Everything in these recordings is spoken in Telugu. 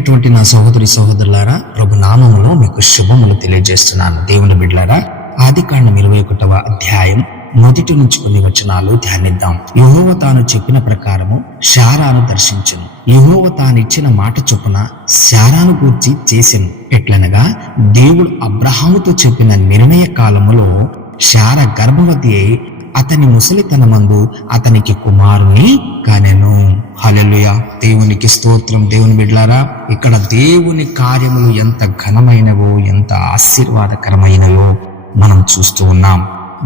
ప్రియమైనటువంటి నా సహోదరి సహోదరులారా, ప్రభు నామములో మీకు శుభములు తెలియజేస్తున్నాను. దేవుని బిడ్డలారా, ఆదికాండం 21వ అధ్యాయం మొదటి నుంచి కొన్ని వచనాలు ధ్యానిద్దాం. యెహోవా తాను చెప్పిన ప్రకారము శారాను దర్శించును. యెహోవా తానిచ్చిన మాట చొప్పున శారాను గూర్చి చేసెను. ఎట్లనగా దేవుడు అబ్రహాముతో చెప్పిన నిర్ణయ కాలములో శారా గర్భవతి అయి అతని ముసలితనమందు అతనికి కుమారుని కనెను. హల్లెలూయా, దేవునికి స్తోత్రం. దేవుని బిడ్డలారా, ఇక్కడ దేవుని కార్యములు ఎంత ఘనమైనవో, ఎంత ఆశీర్వాదకరమైనవో మనం చూస్తూ ఉన్నాం.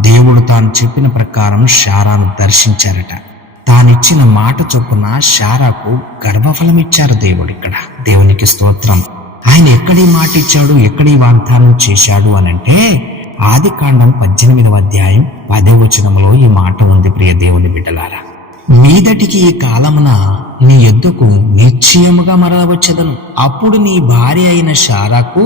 దేవుడు తాను చెప్పిన ప్రకారం శారాను దర్శించారట. తానిచ్చిన మాట చొప్పున శారాకు గర్భఫలం ఇచ్చారు దేవుడు. ఇక్కడ దేవునికి స్తోత్రం. ఆయన ఎక్కడి మాట ఇచ్చాడు, ఎక్కడి వాగ్దానం చేశాడు అనంటే ఆదికాండం 18వ అధ్యాయం 10వ వచనంలో ఈ మాట ఉంది. ప్రియ దేవుని బిడ్డలారా, మీదటికి ఈ కాలమున నీ యొద్దకు నిశ్చయముగా మరలవచ్చెదను. అప్పుడు నీ భార్య అయిన శారాకు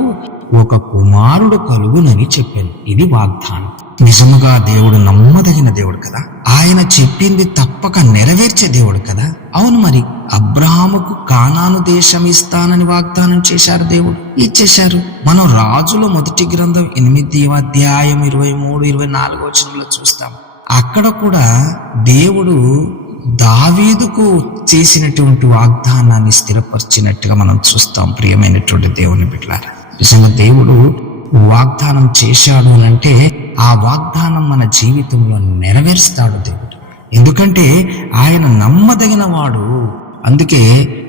ఒక కుమారుడు కలుగునని చెప్పాను. ఇది వాగ్దానం. నిజముగా దేవుడు నమ్మదగిన దేవుడు కదా. ఆయన చెప్పింది తప్పక నెరవేర్చే దేవుడు కదా. అవును, మరి అబ్రహాముకు కానాను దేశం ఇస్తానని వాగ్దానం చేశారు, దేవుడు ఇచ్చేశారు. మనం రాజుల మొదటి గ్రంథం 8వ అధ్యాయం 23-24 వచనంలో చూస్తాం. అక్కడ కూడా దేవుడు దావీదుకు చేసినటువంటి వాగ్దానాన్ని స్థిరపరిచినట్టుగా మనం చూస్తాం. ప్రియమైనటువంటి దేవుని బిడ్డలారా, నిజంగా దేవుడు వాగ్దానం చేశాడు అంటే ఆ వాగ్దానం మన జీవితంలో నెరవేరుస్తాడు దేవుడు. ఎందుకంటే ఆయన నమ్మదగిన వాడు. అందుకే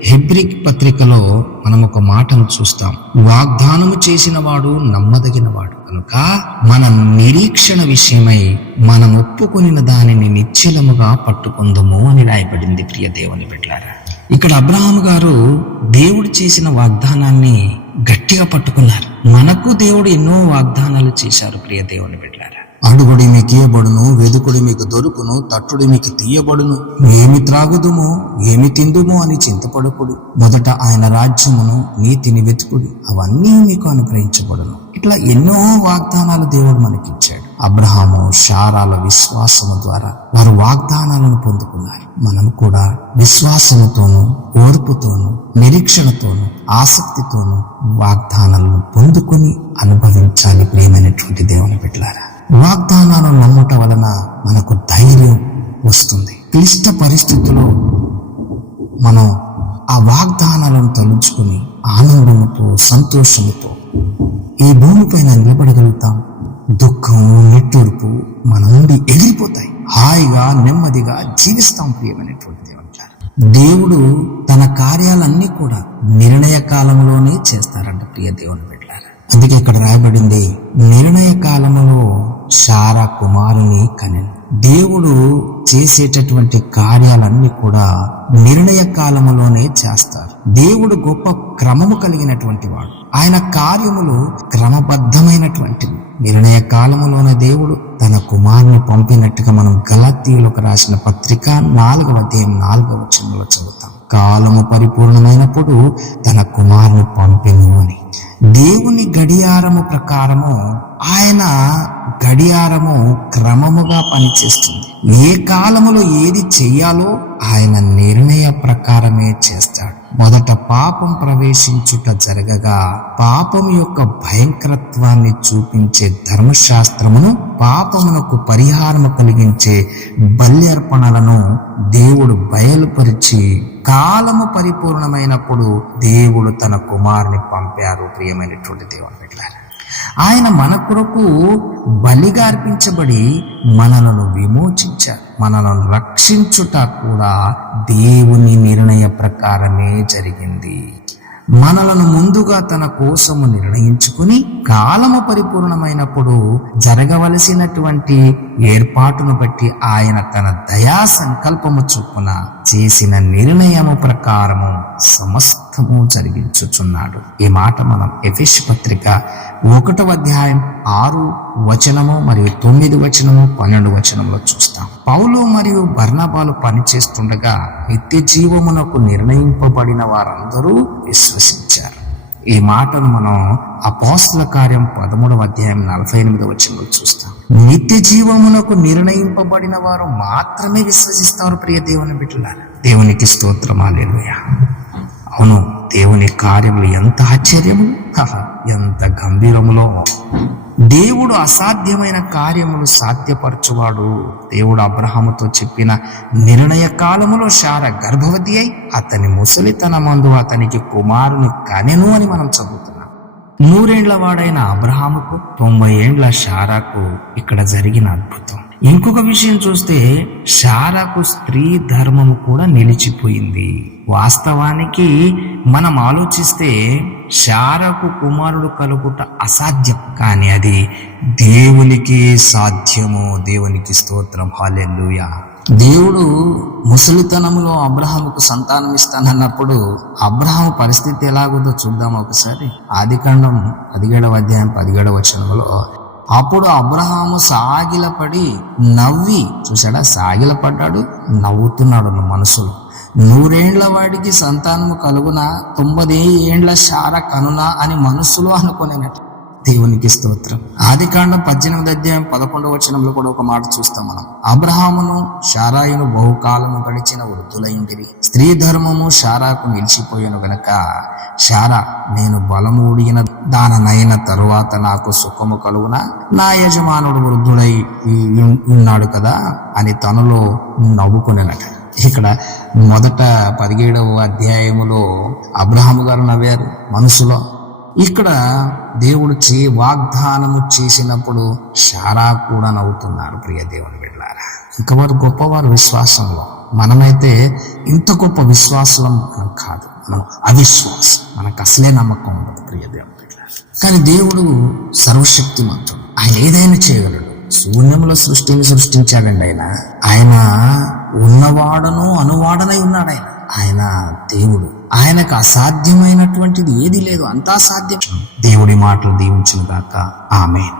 హెబ్రీ పత్రికలో మనం ఒక మాటను చూస్తాం, వాగ్దానము చేసిన వాడు నమ్మదగిన వాడు కనుక మన నిరీక్షణ విషయమై మనం ఒప్పుకొనిన దానిని నిశ్చలముగా పట్టుకుందాము అని రాయబడింది. ప్రియ దేవుని బిడ్డలారా, ఇక్కడ అబ్రహాము గారు దేవుడు చేసిన వాగ్దానాన్ని గట్టిగా పట్టుకున్నారు. మనకు దేవుడు ఎన్నో వాగ్దానాలు చేశారు. ప్రియ దేవుని బిడ్డలారా, అడుగుడి మీకు ఇయ్యబడును, వెదుకుడి మీకు దొరుకును, తట్టుడి మీకు తీయబడును, ఏమి త్రాగుదుమో ఏమి తిందుమో అని చింతపడకుడు, మొదట ఆయన రాజ్యమును నీతిని వెతుకుడి, అవన్నీ మీకు అనుగ్రహించబడును. ఇట్లా ఎన్నో వాగ్దానాలు దేవుడు మనకిచ్చాడు. అబ్రహాము శారాల విశ్వాసము ద్వారా వారు వాగ్దానాలను పొందుకున్నారు. మనం కూడా విశ్వాసముతోనూ, ఓర్పుతోనూ, నిరీక్షణతోనూ, ఆసక్తితోనూ వాగ్దానాలను పొందుకొని అనుభవించాలి. ప్రియమైనటువంటి దేవుని బిడ్డలారా, వాగ్దానాలను నమ్మటం వలన మనకు ధైర్యం వస్తుంది. క్లిష్ట పరిస్థితుల్లో మనం ఆ వాగ్దానాలను తలుచుకుని ఆనందంతో, సంతోషంతో ఈ భూమిపైన నిలబడగలుగుతాం. దుఃఖం, నిట్టూర్పు మన నుండి ఎగిరిపోతాయి. హాయిగా, నెమ్మదిగా జీవిస్తాం. ప్రియమైనటువంటి దేవుడు తన కార్యాలన్నీ కూడా నిర్ణయ కాలంలోనే చేస్తారంట. ప్రియ దేవుని బిడ్డలారా, అందుకే ఇక్కడ రాయబడింది, నిర్ణయ కాలములో శారా కుమారుని కనెను. దేవుడు చేసేటటువంటి కార్యాలన్నీ కూడా నిర్ణయ కాలములోనే చేస్తారు. దేవుడు గొప్ప క్రమము కలిగినటువంటి వాడు. ఆయన కార్యములు క్రమబద్ధమైనటువంటివి. నిర్ణయ కాలములోనే దేవుడు తన కుమారుని పంపినట్టుగా మనం గలాతీయులకు రాసిన పత్రిక 4వ అధ్యాయం 4వ వచనంలో చదువుతాం. కాలము పరిపూర్ణమైనప్పుడు తన కుమారుని పంపెను అని. దేవుని గడియారము ప్రకారము ఆయన గడియారము క్రమముగా పనిచేస్తుంది. ఏ కాలములో ఏది చెయ్యాలో ఆయన నిర్ణయ ప్రకారమే చేస్తాడు. మొదట పాపం ప్రవేశించుట జరగగా పాపం యొక్క భయంకరత్వాన్ని చూపించే ధర్మశాస్త్రమును, పాపమునకు పరిహారము కలిగించే బల్యర్పణలను దేవుడు బయలుపరిచి కాలము పరిపూర్ణమైనప్పుడు దేవుడు తన కుమారుని పంపారు. ప్రియమైనటువంటి దేవుని బిడ్డలారా, ఆయన మన కొరకు బలిగా అర్పించబడి మనలను విమోచించారు. మనలను రక్షించుట కూడా దేవుని నిర్ణయ ప్రకారమే జరిగింది. మనలను ముందుగా తన కోసము నిర్ణయించుకుని కాలము పరిపూర్ణమైనప్పుడు జరగవలసినటువంటి ఏర్పాటును బట్టి ఆయన తన దయా సంకల్పము చొప్పున చేసిన నిర్ణయము ప్రకారము సమస్తము జరిగించుచున్నాడు. ఈ మాట మనం ఎఫెసు పత్రిక 1వ అధ్యాయం 6 వచనము మరియు 9 వచనము 12 వచనంలో చూస్తాం. పౌలు మరియు బర్నబాలు పనిచేస్తుండగా నిత్య జీవమునకు నిర్ణయింపబడిన వారందరూ విశ్వసించారు. ఈ మాటను మనం అపోస్తల కార్యం 13వ అధ్యాయం 48వ వచనంలో చూస్తాం. నిత్య జీవమునకు నిర్ణయింపబడిన వారు మాత్రమే విశ్వసిస్తారు. ప్రియ దేవుని బిడ్డలారా, దేవునికి స్తోత్రం. హల్లెలూయా. అవును, దేవుని కార్యములు ఎంత ఆశ్చర్యము, ఎంత గంభీరములో. దేవుడు అసాధ్యమైన కార్యములు సాధ్యపరచువాడు. దేవుడు అబ్రహాముతో చెప్పిన నిర్ణయ కాలములో శారా గర్భవతి అయి అతని ముసలితనమందు అతనికి కుమారుని కనెను అని మనం చదువుతున్నాం. 100 ఏండ్ల వాడైన అబ్రహాముకు 90 ఏండ్ల శారాకు ఇక్కడ జరిగిన అద్భుతం. ఇంకొక విషయం చూస్తే శారాకు స్త్రీ ధర్మము కూడా నిలిచిపోయింది. వాస్తవానికి మనం ఆలోచిస్తే శారాకు కుమారుడు కలుగుట అసాధ్యం, కానీ అది దేవునికి సాధ్యము. దేవునికి స్తోత్రం, హల్లెలూయా. దేవుడు ముసలితనములో అబ్రహాముకు సంతానం ఇస్తానన్నప్పుడు అబ్రహాము పరిస్థితి ఎలాగుందో చూద్దాం ఒకసారి. ఆదికాండం 17వ అధ్యాయం 17వ వచనంలో, అప్పుడు అబ్రహాము సాగిలపడి నవ్వి, చూసాడా, సాగిలపడ్డాడు, నవ్వుతున్నాడు మనసులో. 100 ఏండ్ల వాడికి సంతానము కలుగునా, 90 ఏండ్ల శారా కనునా అని మనస్సులో అనుకునేనట్టు. దేవునికి స్తోత్రం. ఆదికాండం 18వ అధ్యాయం 11వ వచనంలో కూడా ఒక మాట చూస్తాం మనం. అబ్రహామును శారాయును బహుకాలము గడిచిన వృద్ధులైందిరి, స్త్రీ ధర్మము శారాకు నిలిచిపోయాను గనక శారా, నేను బలమూడిన దాననైన తరువాత నాకు సుఖము కలుగునా, నా యజమానుడు వృద్ధుడై ఉన్నాడు కదా అని తనలో నవ్వుకునేనట. ఇక్కడ మొదట 17వ అధ్యాయములో అబ్రహాము గారు నవ్వారు మనసులో. ఇక్కడ దేవుడు వాగ్దానము చేసినప్పుడు శారా కూడా నవ్వుతున్నారు. ప్రియ దేవుని బిడ్డలారా, ఇంకవారు గొప్పవారు విశ్వాసంలో. మనమైతే ఇంత గొప్ప విశ్వాసం మనం కాదు, మనం అవిశ్వాసం, మనకు అసలే నమ్మకం ఉండదు ప్రియ దేవుని బిడ్డలారా. కానీ దేవుడు సర్వశక్తిమంతుడు, ఆయన ఏదైనా చేయగలడు. శూన్యముల సృష్టిని సృష్టించాడండి ఆయన ఉన్నవాడను అనువాడనై ఉన్నాడు. ఆయన దేవుడు, ఆయనకు అసాధ్యమైనటువంటిది ఏది లేదు, అంతా సాధ్యం. దేవుడి మాటలు దీవించును గాక. ఆమేన్.